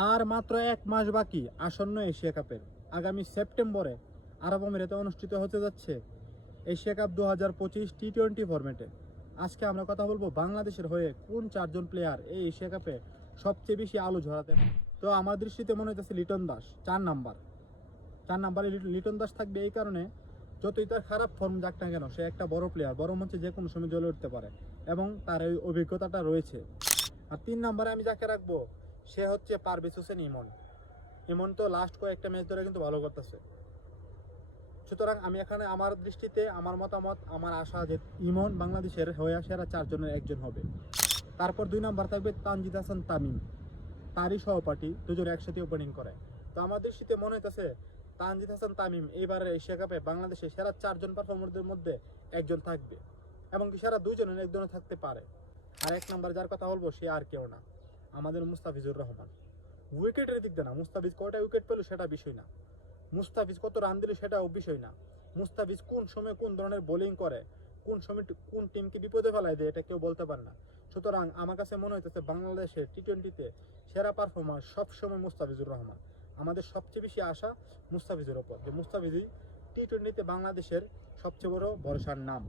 আর মাত্র 1 মাস বাকি আসন্ন এশিয়া কাপের। আগামী সেপ্টেম্বরে আরব আমিরাতে অনুষ্ঠিত হতে যাচ্ছে এশিয়া কাপ 2025 টি-20 ফরম্যাটে। আজকে আমরা কথা বলবো বাংলাদেশের হয়ে কোন 4জন প্লেয়ার এই এশিয়া কাপে সবচেয়ে বেশি আলো ঝরাতে। তো আমার দৃষ্টিতে মনে হচ্ছে লিটন দাস 4 নাম্বারে লিটন দাস থাকবে। এই কারণে যতই তার খারাপ ফর্ম যাক না কেন, সে একটা বড় প্লেয়ার, বড় মঞ্চে যে কোনো সময় জ্বলে উঠতে পারে এবং তার এই অভিজ্ঞতাটা রয়েছে। আর 3 নাম্বারে আমি যাকে রাখবো সে হচ্ছে পারভেজ হোসেন ইমন। ইমন তো লাস্ট কয়েকটা ম্যাচ ধরে কিন্তু ভালো করতেছে। সুতরাং আমি এখানে আমার দৃষ্টিতে, আমার মতামত, আমার আশা যে ইমন বাংলাদেশের হয়ে সেরা 4জনের একজন হবে। তারপর 2 নাম্বার থাকবে তানজিদ হাসান তামিম, তারই সহপাঠী, দুজন একসাথে ওপেনিং করে। তো আমার দৃষ্টিতে মনে হইতেছে তানজিদ হাসান তামিম এইবারের এশিয়া কাপে বাংলাদেশের সেরা 4জন পারফর্মারদের মধ্যে একজন থাকবে এবং কি সেরা 2জনের একজনে থাকতে পারে। আর 1 নাম্বার যার কথা বলবো সে আর কেউ না, আমাদের মুস্তাফিজুর রহমান। উইকেটের দিক দিয়ে না, মুস্তাফিজ কয়টা উইকেট পেল সেটা বিষয় না, মুস্তাফিজ কত রান দিল সেটাও বিষয় না, মুস্তাফিজ কোন সময় কোন ধরনের বোলিং করে, কোন সময় কোন টিমকে বিপদে ফেলায় দেয়, এটা কেউ বলতে পারে না। সুতরাং আমার কাছে মনে হইতেছে বাংলাদেশের টি-20তে সেরা পারফরমার সবসময় মুস্তাফিজুর রহমান। আমাদের সবচেয়ে বেশি আশা মুস্তাফিজের ওপর, যে মুস্তাফিজই টি-20তে বাংলাদেশের সবচেয়ে বড় ভরসার নাম।